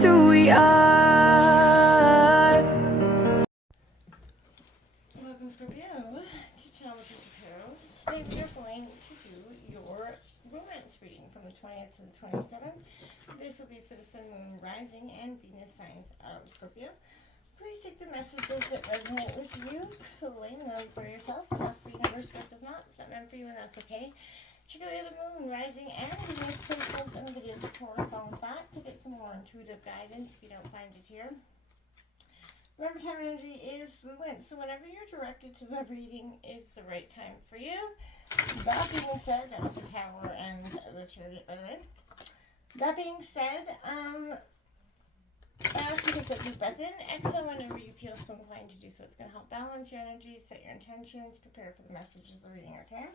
just who we are. Welcome, Scorpio, to Channel 52. Today we are going to do your romance reading from the 20th to the 27th. This will be for the Sun, Moon, Rising, and Venus signs of Scorpio. Please take the messages that resonate with you, claim them for yourself. Trust the universe, but does not. It's not meant for you, and that's okay. Check out the other Moon, Rising, and Venus placements and videos that correspond with that to get some more intuitive guidance if you don't find it here. Remember, time energy is fluent, so whenever you're directed to the reading, it's the right time for you. That being said, that was the Tower and the Chariot, by the way. That being said, as you take that deep breath in, exhale whenever you feel so inclined to do so. It's going to help balance your energy, set your intentions, prepare for the messages of the reading, okay?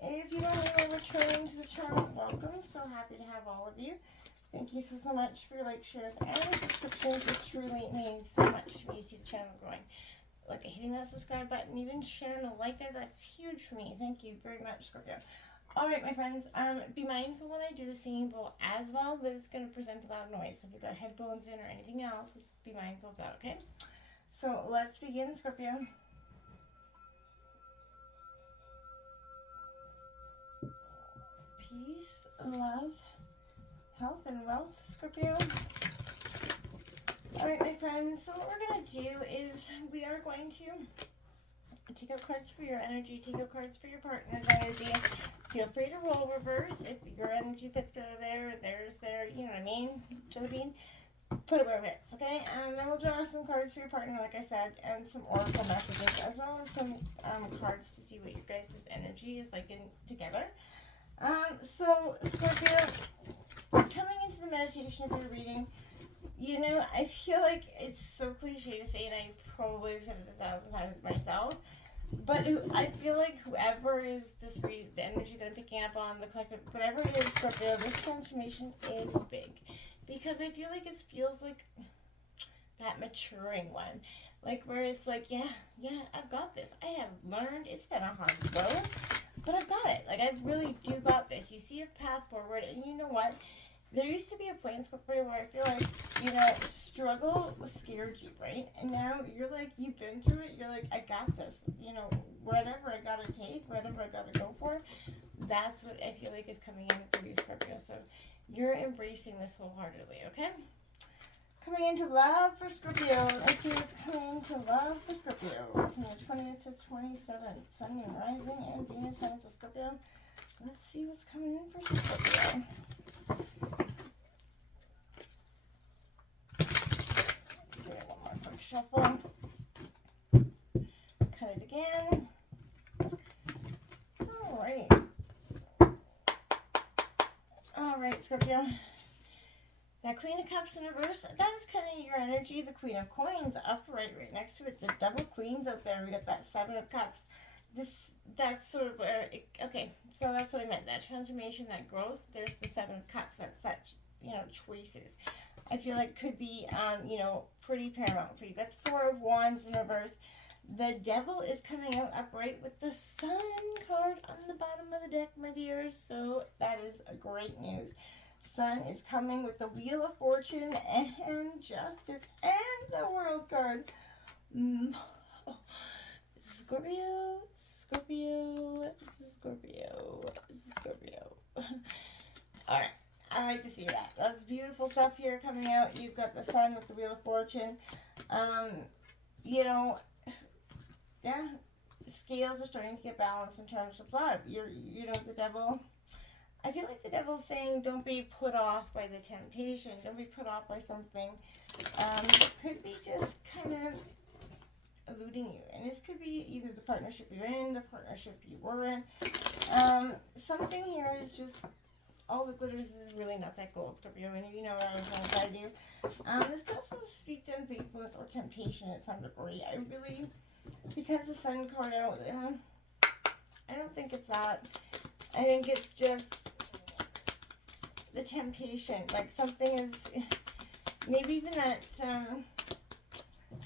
If you don't know returning to the channel, welcome. So happy to have all of you. Thank you so much for your likes, shares, and subscriptions. It truly means so much to me to see the channel growing. Like hitting that subscribe button, even sharing a like there, that's huge for me. Thank you very much, Scorpio. Alright, my friends, be mindful when I do the singing bowl as well, that it's going to present a loud noise. So if you've got headphones in or anything else, just be mindful of that, okay? So let's begin, Scorpio. Peace, love, health, and wealth, Scorpio. Alright, my friends, so what we're going to do is we are going to take out cards for your energy, take out cards for your partner's energy. Feel free to roll reverse. If your energy fits better there, theirs there, you know what I mean? Jelly bean. Put it where it fits, okay? And then we'll draw some cards for your partner, like I said, and some oracle messages, as well as some cards to see what your guys' energy is like together. So, Scorpio, coming into the meditation of your reading, you know, I feel like it's so cliche to say, and I probably have said it 1,000 times myself, but I feel like whoever is this the energy that I'm picking up on, the collective, whatever it is, Scorpio, this transformation is big. Because I feel like it feels like that maturing one. Like where it's like, yeah, I've got this. I have learned. It's been a hard road, but I've got it. Like I really do got this. You see a path forward, and you know what? There used to be a point in Scorpio where I feel like, you know, struggle scared you, right? And now you're like, you've been through it. You're like, I got this. You know, whatever I gotta take, whatever I gotta go for, that's what I feel like is coming in for you, Scorpio. So you're embracing this wholeheartedly, okay? Coming into love for Scorpio. Let's see what's coming into love for Scorpio. From the 20th to 27th, Sun, Moon, Rising, and Venus signs of Scorpio. Let's see what's coming in for Scorpio. Let's give it one more quick shuffle. Cut it again. Alright, Scorpio. That Queen of Cups in reverse, that is kind of your energy. The Queen of Coins upright right next to it. The double queens up there. We got that Seven of Cups. That's sort of where okay, so that's what I meant. That transformation, that growth, there's the Seven of Cups. That's that, you know, choices. I feel like could be, you know, pretty paramount for you. That's Four of Wands in reverse. The Devil is coming out upright with the Sun card on the bottom of the deck, my dears. So that is a great news. Sun is coming with the Wheel of Fortune and Justice and the World card. Scorpio. Alright, I like to see that. That's beautiful stuff here coming out. You've got the Sun with the Wheel of Fortune. You know, yeah, scales are starting to get balanced in terms of love. You know, the Devil. I feel like the Devil's saying don't be put off by the temptation. Don't be put off by something. Could be just kind of eluding you. And this could be either the partnership you're in, the partnership you were in. Something here is just, all the glitters is really not that gold, Scorpio. And you know that as well as I do. This could also speak to unfaithfulness or temptation at some degree. I really, because the Sun card out, I don't think it's that. I think it's just the temptation. Like something is, maybe even that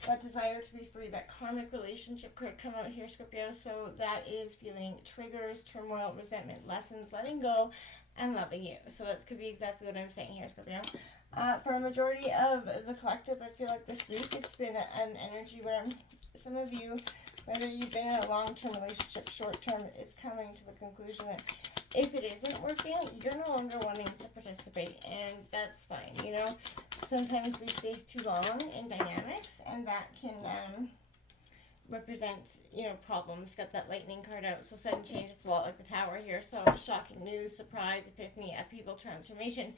that desire to be free, that karmic relationship could come out here, Scorpio. So that is feeling triggers, turmoil, resentment, lessons, letting go, and loving you. So that could be exactly what I'm saying here, Scorpio. For a majority of the collective, I feel like this week it's been an energy where some of you, whether you've been in a long-term relationship, short-term, is coming to the conclusion that if it isn't working, you're no longer wanting to participate, and that's fine, you know. Sometimes we stay too long in dynamics, and that can represent, you know, problems. Got that lightning card out, so sudden change. It's a lot like the Tower here, so shocking news, surprise, epiphany, upheaval, transformation.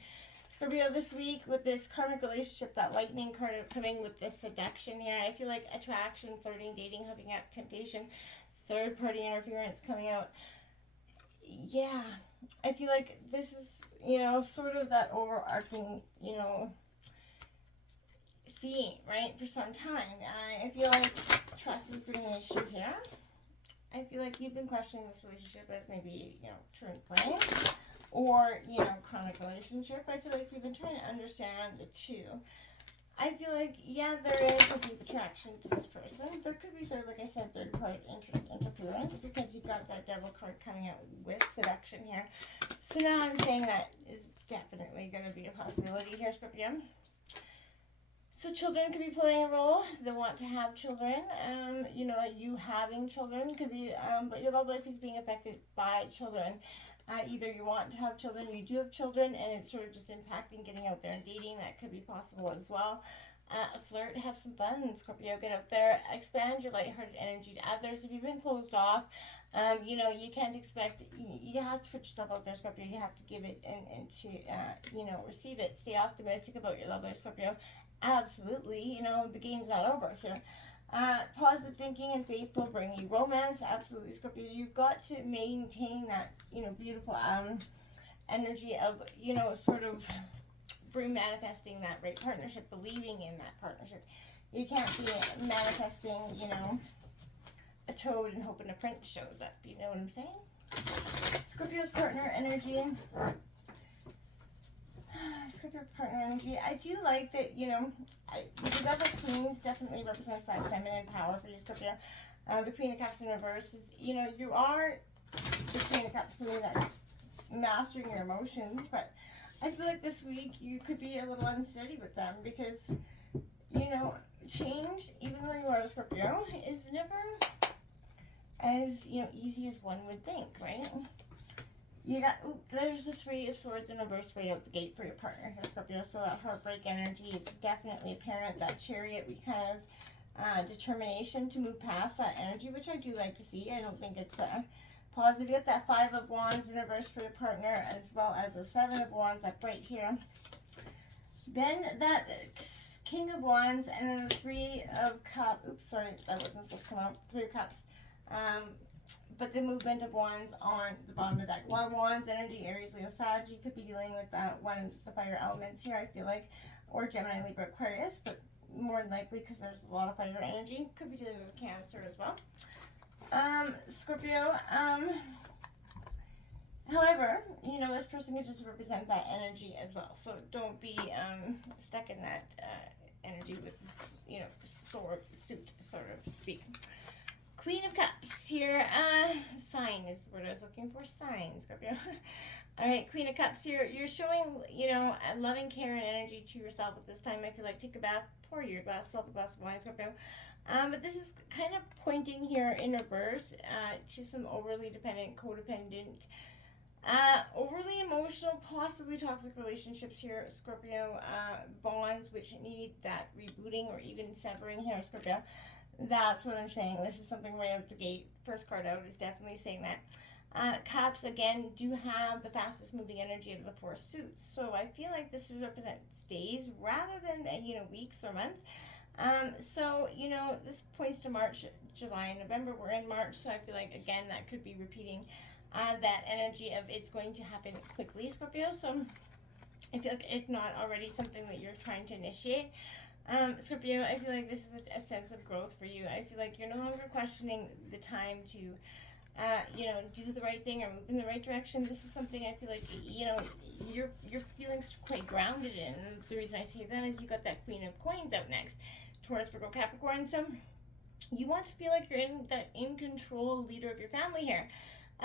Scorpio, this week with this karmic relationship, that lightning card coming with this seduction here, I feel like attraction, flirting, dating, hooking up, temptation, third-party interference coming out. Yeah, I feel like this is, you know, sort of that overarching, you know, theme, right, for some time. I feel like trust has been an issue here. I feel like you've been questioning this relationship as maybe, you know, turned flame or, you know, karmic relationship. I feel like you've been trying to understand the two. I feel like, yeah, there is a deep attraction to this person. There could be, like I said, third-party interference because you've got that devil card coming out with seduction here. So now I'm saying that is definitely going to be a possibility here, Scorpio. So children could be playing a role. They want to have children. You know, you having children could be, but your love life is being affected by children. Either you want to have children, you do have children, and it's sort of just impacting getting out there and dating. That could be possible as well. Flirt, have some fun, Scorpio. Get out there, expand your lighthearted energy to others. If you've been closed off, you know, you can't expect, you have to put yourself out there, Scorpio. You have to give it and to, you know, receive it. Stay optimistic about your love life, Scorpio. Absolutely, you know, the game's not over here. Positive thinking and faith will bring you romance. Absolutely, Scorpio. You've got to maintain that, you know, beautiful energy of, you know, sort of manifesting that right partnership, believing in that partnership. You can't be manifesting, you know, a toad and hoping a prince shows up. You know what I'm saying? Scorpio's partner energy. Scorpio partner energy. I do like that, you know, the Devil Queens definitely represents that feminine power for you, Scorpio. The Queen of Cups in reverse is, you know, you are the Queen of Cups to me, that mastering your emotions, but I feel like this week you could be a little unsteady with them because, you know, change, even though you are a Scorpio, is never as, you know, easy as one would think, right? You got, there's the Three of Swords in reverse right out the gate for your partner here, Scorpio. So that heartbreak energy is definitely apparent. That Chariot, we kind of determination to move past that energy, which I do like to see. I don't think it's positive. You got that Five of Wands in reverse for your partner, as well as the Seven of Wands up right here. Then that King of Wands, and then the Three of Cups. Oops, sorry, that wasn't supposed to come out. Three of Cups. But the movement of Wands on the bottom of the deck. A lot of Wands energy, Aries, Leo, Sag. You could be dealing with one of the fire elements here, I feel like. Or Gemini, Libra, Aquarius. But more than likely, because there's a lot of fire energy. Could be dealing with Cancer as well. Scorpio. However, you know, this person could just represent that energy as well. So don't be stuck in that energy with, you know, sword, suit, sort of speak. Queen of Cups here. Sign is the word I was looking for. Sign, Scorpio. All right, Queen of Cups here. You're showing, you know, loving care and energy to yourself at this time. I feel like take a bath, pour your glass, self a glass of wine, Scorpio. But this is kind of pointing here in reverse to some overly dependent, codependent, overly emotional, possibly toxic relationships here, Scorpio. Bonds which need that rebooting or even severing here, Scorpio. That's what I'm saying. This is something right out the gate. First card out is definitely saying that. Cups, again, do have the fastest moving energy of the four suits. So I feel like this represents days rather than, you know, weeks or months. So, you know, this points to March, July, and November. We're in March, so I feel like, again, that could be repeating that energy of it's going to happen quickly, Scorpio. So I feel like if not already something that you're trying to initiate, Scorpio, I feel like this is a sense of growth for you. I feel like you're no longer questioning the time to, you know, do the right thing or move in the right direction. This is something I feel like, you know, you're feeling quite grounded in. And the reason I say that is you got that Queen of Coins out next. Taurus, Virgo, Capricorn. So you want to feel like you're in control leader of your family here.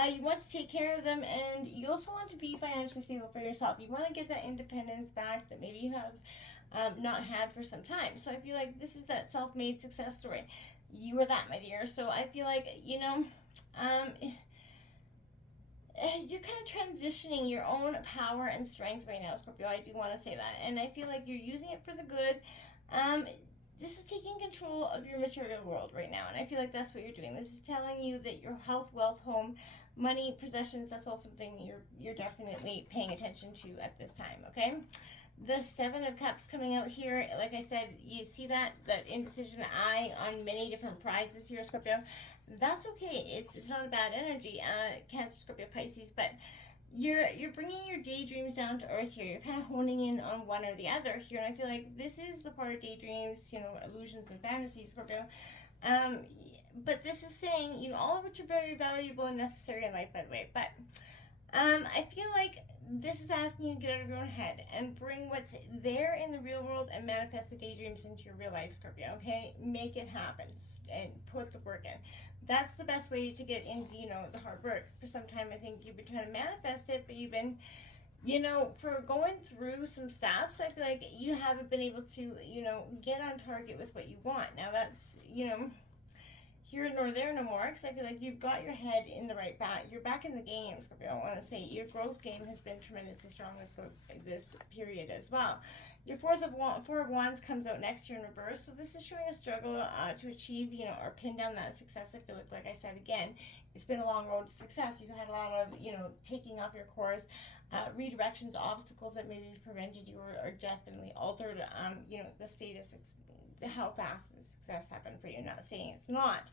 You want to take care of them, and you also want to be financially stable for yourself. You want to get that independence back that maybe you have not had for some time. So I feel like this is that self-made success story. You are that, my dear. So I feel like, you know, you're kind of transitioning your own power and strength right now, Scorpio. I do want to say that. And I feel like you're using it for the good. This is taking control of your material world right now, and I feel like that's what you're doing. This is telling you that your health, wealth, home, money, possessions, that's all something you're definitely paying attention to at this time, okay? The Seven of Cups coming out here, like I said, you see that indecision eye on many different prizes here, Scorpio. That's okay. It's not a bad energy, Cancer, Scorpio, Pisces, but you're bringing your daydreams down to earth here. You're kind of honing in on one or the other here, and I feel like this is the part of daydreams, you know, illusions and fantasies, Scorpio. But this is saying, you know, all of which are very valuable and necessary in life, by the way. But I feel like this is asking you to get out of your own head and bring what's there in the real world and manifest the daydreams into your real life, Scorpio, okay? Make it happen and put the work in. That's the best way to get into, you know, the hard work. For some time, I think you've been trying to manifest it, but you've been, you know, for going through some stuff, so I feel like you haven't been able to, you know, get on target with what you want. Now that's, you know, here nor there no more, because I feel like you've got your head in the right back. You're back in the game, Scorpio. I want to say your growth game has been tremendously strong this period as well. Your Four of Wands comes out next year in reverse, so this is showing a struggle to achieve, you know, or pin down that success. I feel like I said again, it's been a long road to success. You've had a lot of, you know, taking off your course, redirections, obstacles that maybe prevented you or definitely altered, you know, the state of success. How fast the success happened for you, not saying it's not.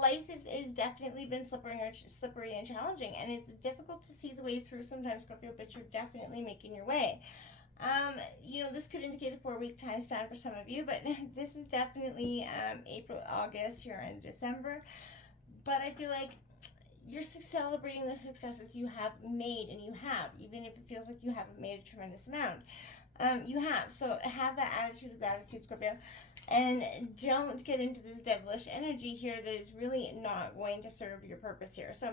Life is definitely been slippery and challenging, and it's difficult to see the way through sometimes, Scorpio, but you're definitely making your way. You know, this could indicate a 4-week time span for some of you, but this is definitely April, August, here in December. But I feel like you're celebrating the successes you have made, and you have, even if it feels like you haven't made a tremendous amount. You have. So have that attitude of gratitude, Scorpio, and don't get into this devilish energy here that is really not going to serve your purpose here. So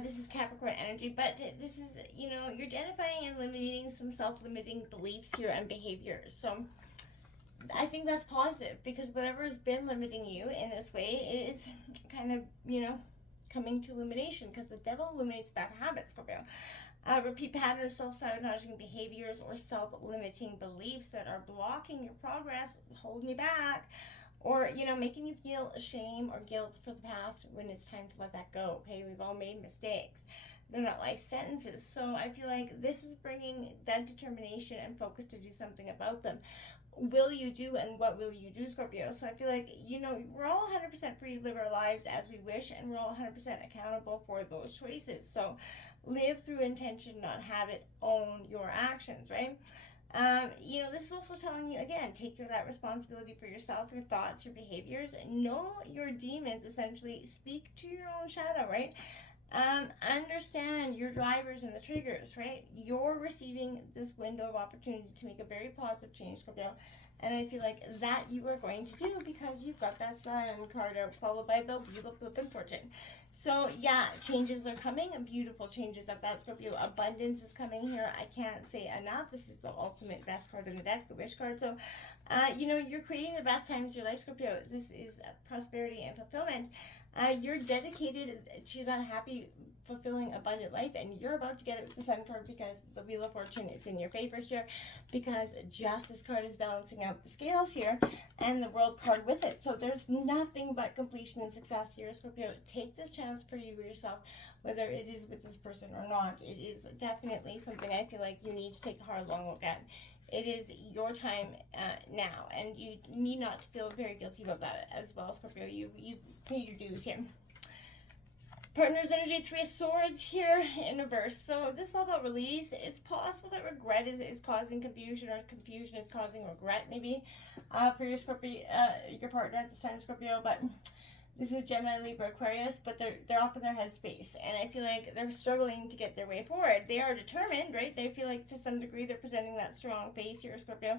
this is Capricorn energy, but this is, you know, you're identifying and eliminating some self-limiting beliefs here and behaviors. So I think that's positive, because whatever has been limiting you in this way is kind of, you know, coming to illumination, because the devil illuminates bad habits, Scorpio. Repeat patterns, self-sabotaging behaviors, or self-limiting beliefs that are blocking your progress, holding you back, or, you know, making you feel shame or guilt for the past when it's time to let that go. Okay, we've all made mistakes. They're not life sentences. So I feel like this is bringing that determination and focus to do something about them. Will you do, and what will you do, Scorpio? So I feel like, you know, we're all 100% free to live our lives as we wish, and we're all 100% accountable for those choices. So live through intention, not habit, own your actions, right? You know, this is also telling you, again, take that responsibility for yourself, your thoughts, your behaviors. Know your demons, essentially. Speak to your own shadow, right? Understand your drivers and the triggers, right? You're receiving this window of opportunity to make a very positive change, Scorpio, and I feel like that you are going to do, because you've got that Sun card out, followed by the Wheel of Fortune. So yeah, changes are coming, beautiful changes at that, Scorpio. Abundance is coming here. I can't say enough. This is the ultimate best card in the deck, the Wish card. So you know, you're creating the best times of your life, Scorpio. This is prosperity and fulfillment. You're dedicated to that happy, fulfilling, abundant life, and you're about to get it with the Sun card, because the Wheel of Fortune is in your favor here, because Justice card is balancing out the scales here, and the World card with it. So there's nothing but completion and success here, Scorpio. Take this chance for you yourself, whether it is with this person or not. It is definitely something I feel like you need to take a hard, long look at. It is your time now, and you need not to feel very guilty about that as well, Scorpio. You paid your dues here. Partner's energy, 3 of Swords here in reverse. So this is all about release. It's possible that regret is causing confusion, or confusion is causing regret, maybe, for your Scorpio, your partner at this time, Scorpio. But This is Gemini, Libra, Aquarius, but they're up in their headspace, and I feel like they're struggling to get their way forward. They are determined, right? They feel like to some degree they're presenting that strong face here, Scorpio,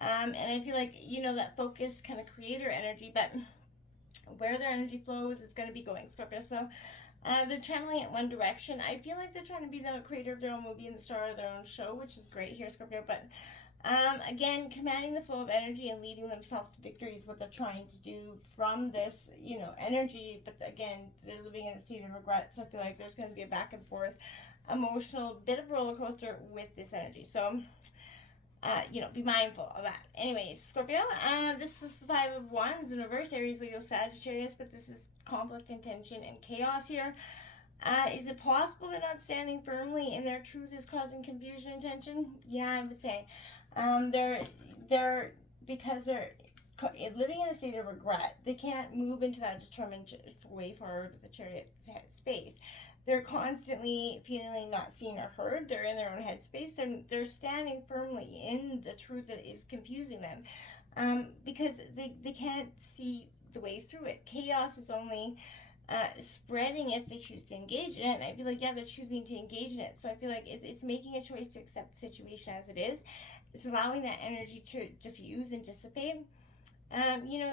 and I feel like, you know, that focused kind of creator energy, but where their energy flows, it's going to be going, Scorpio. So they're channeling it one direction. I feel like they're trying to be the creator of their own movie and the star of their own show, which is great here, Scorpio, but again, commanding the flow of energy and leading themselves to victory is what they're trying to do from this, you know, energy. But again, they're living in a state of regret. So I feel like there's going to be a back and forth, emotional bit of roller coaster with this energy. So, you know, be mindful of that. Anyways, Scorpio, this is the Five of Wands in reverse, Aries, Leo, Sagittarius, but this is conflict and tension and chaos here. Is it possible they're not standing firmly in their truth is causing confusion and tension? Yeah, I would say. They're because they're living in a state of regret. They can't move into that determined way forward with the Chariot space. They're constantly feeling not seen or heard. They're in their own headspace. They're standing firmly in the truth that is confusing them, because they can't see the way through it. Chaos is only spreading if they choose to engage in it, and I feel like, yeah, they're choosing to engage in it. So I feel like it's making a choice to accept the situation as it is. It's allowing that energy to diffuse and dissipate. You know,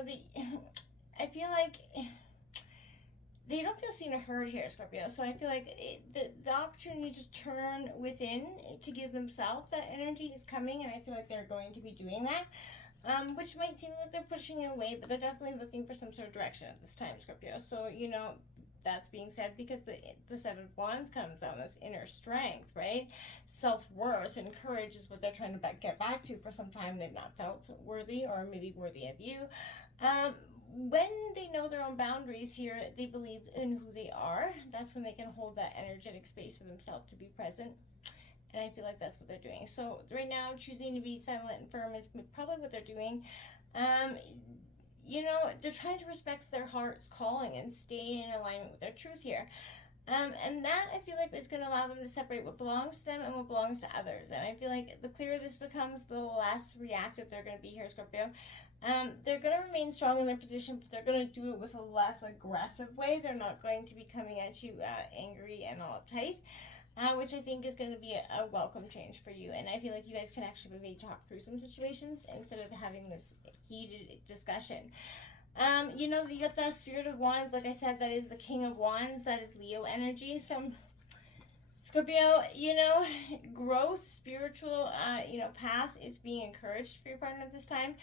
I feel like they don't feel seen or heard here, Scorpio. So I feel like the opportunity to turn within to give themselves that energy is coming, and I feel like they're going to be doing that. Which might seem like they're pushing it away, but they're definitely looking for some sort of direction at this time, Scorpio. So, you know, that's being said because the Seven of Wands comes out as inner strength, right? Self-worth and courage is what they're trying to get back to for some time. They've not felt worthy or maybe worthy of you. When they know their own boundaries here, they believe in who they are. That's when they can hold that energetic space for themselves to be present. And I feel like that's what they're doing. So right now, choosing to be silent and firm is probably what they're doing. You know, they're trying to respect their heart's calling and stay in alignment with their truth here. And that, I feel like, is going to allow them to separate what belongs to them and what belongs to others. And I feel like the clearer this becomes, the less reactive they're going to be here, Scorpio. They're going to remain strong in their position, but they're going to do it with a less aggressive way. They're not going to be coming at you angry and all uptight. Which I think is going to be a welcome change for you. And I feel like you guys can actually maybe talk through some situations instead of having this heated discussion. You know, you got the Spirit of Wands. Like I said, that is the King of Wands. That is Leo energy. So, Scorpio, you know, growth, spiritual, you know, path is being encouraged for your partner at this time.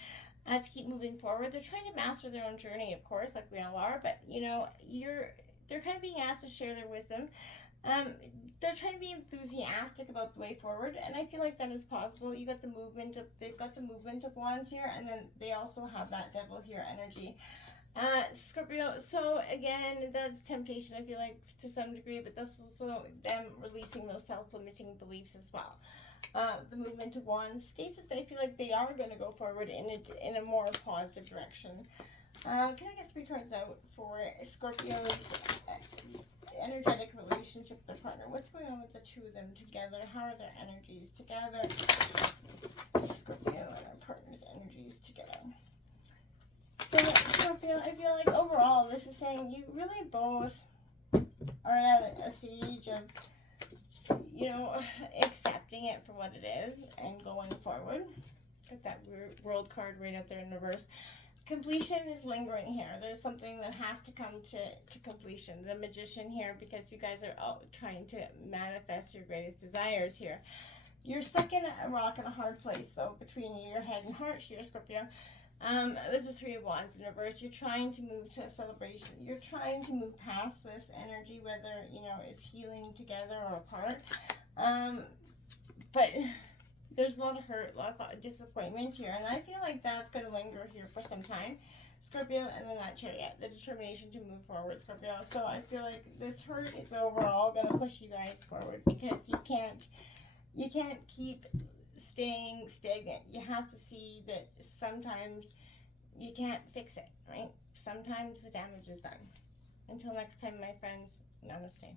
To keep moving forward. They're trying to master their own journey, of course, like we all are. But, you know, they're kind of being asked to share their wisdom. They're trying to be enthusiastic about the way forward, and I feel like that is possible. You got the movement of, they've got the movement of Wands here, and then they also have that Devil here energy. Scorpio, so again, that's temptation, I feel like, to some degree, but that's also them releasing those self-limiting beliefs as well. The movement of Wands states that they feel like they are going to go forward in a more positive direction. Can I get 3 cards out for Scorpio's energetic relationship with their partner? What's going on with the two of them together? How are their energies together? Scorpio and our partner's energies together. So, Scorpio, I feel like overall, this is saying you really both are at a stage of, you know, accepting it for what it is and going forward. Got that World card right out there in reverse. Completion is lingering here. There's something that has to come to completion. The Magician here, because you guys are all trying to manifest your greatest desires here. You're stuck in a rock and a hard place, though, between your head and heart here, Scorpio. There's the Three of Wands in reverse. You're trying to move to a celebration. You're trying to move past this energy, whether, you know, it's healing together or apart. But there's a lot of hurt, a lot of disappointment here, and I feel like that's going to linger here for some time, Scorpio, and then that Chariot, the determination to move forward, Scorpio. So I feel like this hurt is overall going to push you guys forward, because you can't keep staying stagnant. You have to see that sometimes you can't fix it, right? Sometimes the damage is done. Until next time, my friends, namaste.